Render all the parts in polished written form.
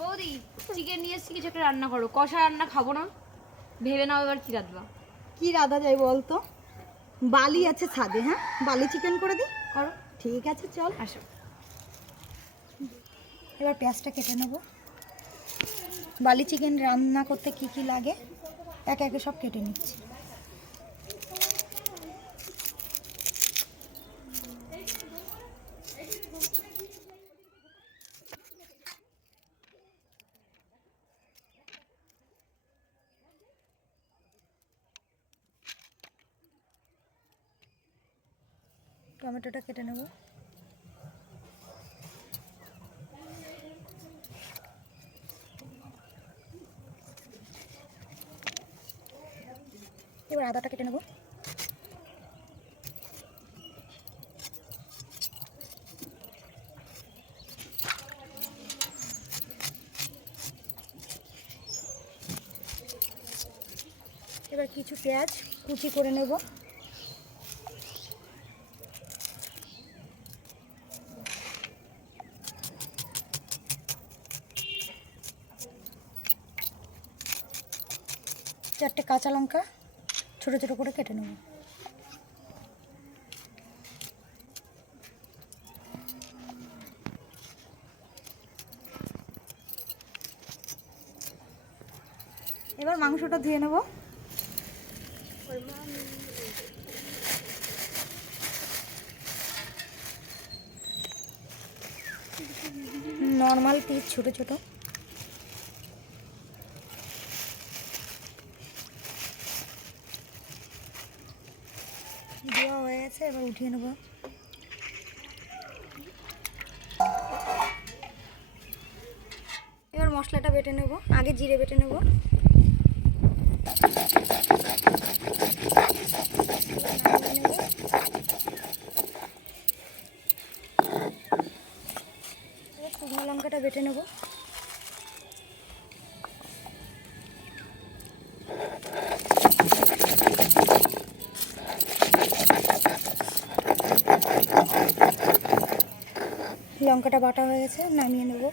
বৌদি চিকেন নিয়ে এসেছি, কিছু একটা রান্না করো। কষা রান্না খাবো না, ভেবে নাও এবার কি রাঁধবা। কি রাধা যায় বলতো? বালি আছে ছাদে, হ্যাঁ বালি চিকেন করে দিই। করো, ঠিক আছে চল। আসো। এবার পেঁয়াজটা কেটে নেব। বালি চিকেন রান্না করতে কি কি লাগে একে একে সব কেটে নিচ্ছি। টমেটোটা কেটে নেব। এবার আদাটা কেটে নেব। এবার কিছু পেঁয়াজ কুচি করে নেব। চারটে কাঁচা লঙ্কা ছোট ছোট করে কেটে নেব। এবার মাংসটা ধুয়ে নেব। নর্মাল পিস ছোট ছোট। দেওয়া হয়ে গেছে, এবার উঠিয়ে নেব। এবার মশলাটা বেটে নেব। আগে জিরে বেটে নেব। শুকনো লঙ্কাটা বেটে নেব। লঙ্কাটা বাটা হয়ে গেছে, নামিয়ে নেব।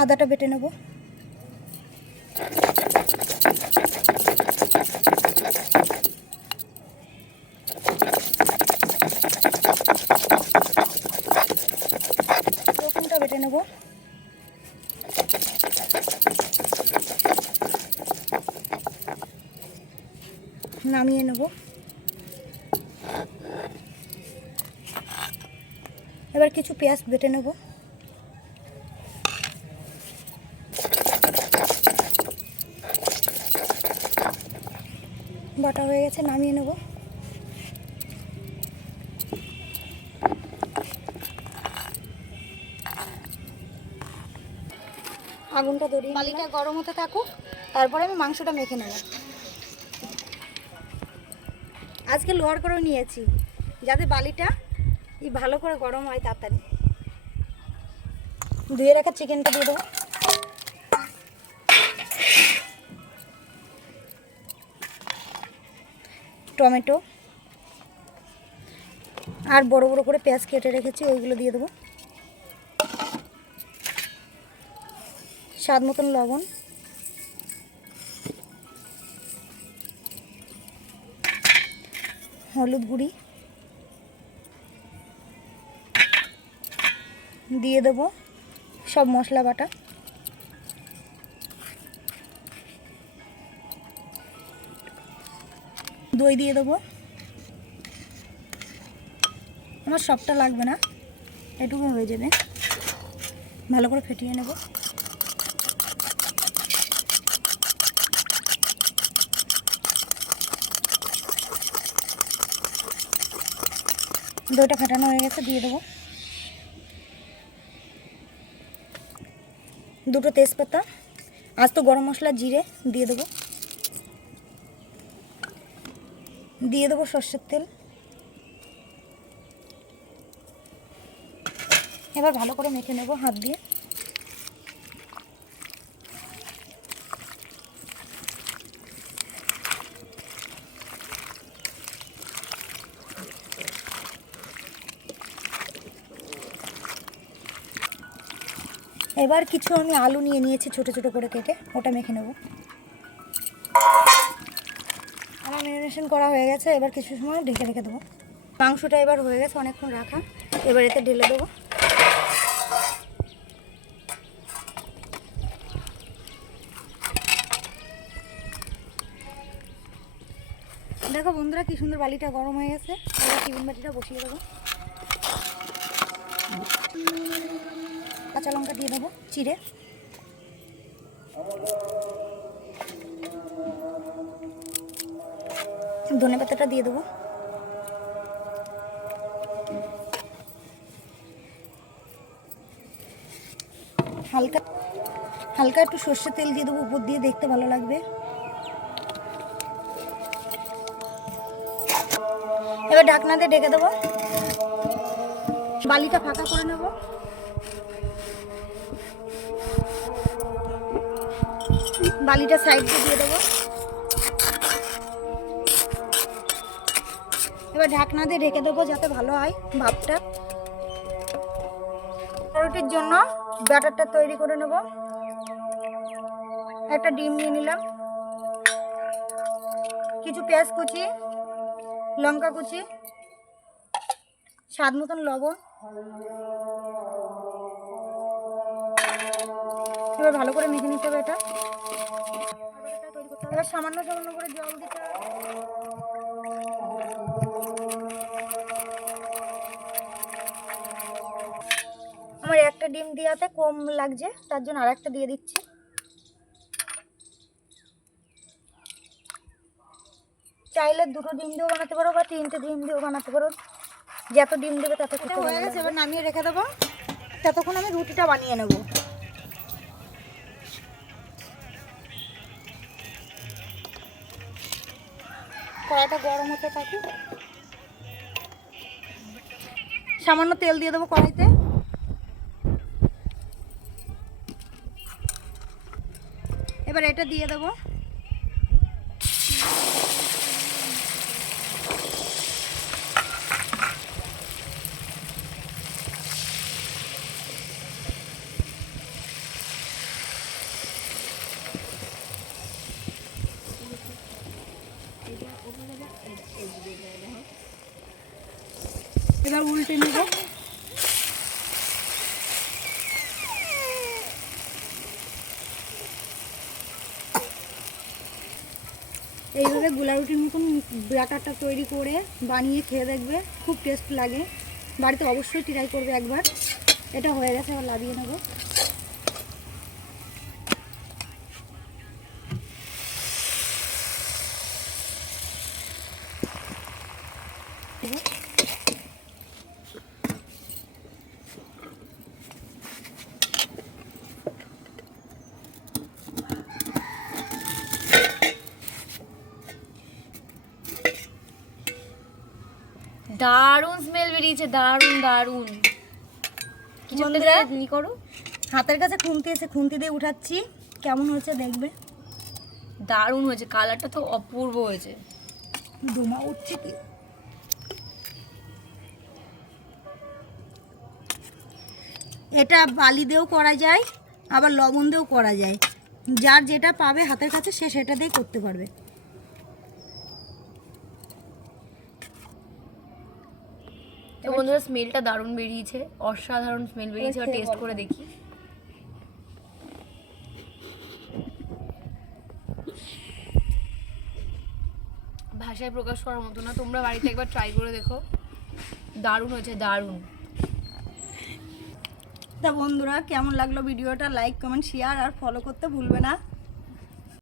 আদাটা বেটে নেব। রসুনটা বেটে নেব। নামিয়ে নেব। এবার কিছু পেঁয়াজ বেটে নেব। বাটা হয়ে গেছে, নামিয়ে নেব। আগুনটা ধরিয়ে বালিটা গরম হতে থাকুক, তারপরে আমি মাংসটা মেখে নেব। আজকে লোয়ার করে নিয়েছি যাতে বালিটা ভালো করে গরম হয় তাড়াতাড়ি। ধুয়ে রাখা চিকেনটা দিয়ে দেবো। টমেটো আর বড় বড় করে পেঁয়াজ কেটে রেখেছি, ওইগুলো দিয়ে দেবো। স্বাদ মতন লবণ, হলুদ গুঁড়ি দিয়ে দেবো, সব মশলা বাটা। দই দিয়ে দেবো। আমার সবটা লাগবে না, এটুকু হয়ে যাবে। ভালো করে ফেটিয়ে নেব। দইটা ফেটানো হয়ে গেছে, দিয়ে দেবো। দুটো তেজপাতা, আজ তো গরম মশলা, জিরে দিয়ে দেবো। দিয়ে দেবো সর্ষের তেল। এবার ভালো করে মেখে নেব হাত দিয়ে। এবার কিছু আমি আলু নিয়ে নিয়েছি ছোট ছোট করে কেটে, ওটা মেখে নেব। আমার ম্যারিনেশন করা হয়ে গেছে, এবার কিছু সময় ঢেকে রেখে দেবো। মাংসটা এবার হয়ে গেছে অনেকক্ষণ রাখা, এবার এতে ঢেলে দেবো। দেখো বন্ধুরা কি সুন্দর বালিটা গরম হয়ে গেছে, এবার টিফিন বাটিটা বসিয়ে দেবো। কাঁচা লঙ্কা দিয়ে দেবো চিড়ে, ধনেপাতাটা দিয়ে দেবো, হালকা হালকা একটু সর্ষের তেল দিয়ে দেবো উপর দিয়ে, দেখতে ভালো লাগবে। এবার ঢাকনা দিয়ে ঢেকে দেবো, বালিটা ফাঁকা করে নেব। বালিটা সাইড দিয়ে দেবো। এবার ঢাকনা দিয়ে ঢেকে দেবো যাতে ভালো হয় ভাপটা। রুটির জন্য ব্যাটারটা তৈরি করে নেব। একটা ডিম নিয়ে নিলাম, কিছু পেঁয়াজ কুচি, লঙ্কা কুচি, স্বাদ মতন লবণ। এবার ভালো করে মেখে নিতে হবে এটা। এবার সামান্য সামান্য করে জল দিতে হবে। আমার একটা ডিম দেওয়াতে কম লাগছে, তার জন্য আর একটা দিয়ে দিচ্ছি। চাইলে 2টো ডিম দিয়েও বানাতে পারো বা 3টে ডিম দিয়েও বানাতে পারো, যত ডিম দেবে তত খেতে হয়ে গেছে। এবার নামিয়ে রেখে দেবো, ততক্ষণ আমি রুটিটা বানিয়ে নেব। কড়াইটা গরম হতে থাকে, সামান্য তেল দিয়ে দেবো কড়াইতে। এবার এটা দিয়ে দেবো। এবার উল্টে নেব। এইভাবে গোলা রুটির মতন ব্যাটারটা তৈরি করে বানিয়ে খেয়ে দেখবে, খুব টেস্ট লাগে। বাড়িতে অবশ্যই ট্রাই করবে একবার। এটা হয়ে গেছে, এবার লাভিয়ে নেব। দারুণ স্মেল বেরিয়েছে, দারুণ দারুণ। কিছু নি করো, হাতের কাছে খুন্তি এসে খুন্তি দিয়ে উঠাচ্ছি, কেমন হয়েছে দেখবে। দারুণ হয়েছে, কালারটা তো অপূর্ব হয়েছে। ধোঁয়া উঠছে কি। এটা বালি দিয়েও করা যায়, আবার লবণ দিয়েও করা যায়। যার যেটা পাবে হাতের কাছে সে সেটা দিয়ে করতে পারবে। তো বন্ধুরা স্মেলটা দারুণ বেরিয়েছে, অসাধারণ স্মেল বেরিয়েছে। আর টেস্ট করে দেখি। ভাষায় প্রকাশ করার মতো না, তোমরা বাড়িতে একবার ট্রাই করে দেখো, দারুণ হয়েছে, দারুণ। তা বন্ধুরা কেমন লাগলো ভিডিওটা, লাইক কমেন্ট শেয়ার আর ফলো করতে ভুলবে না।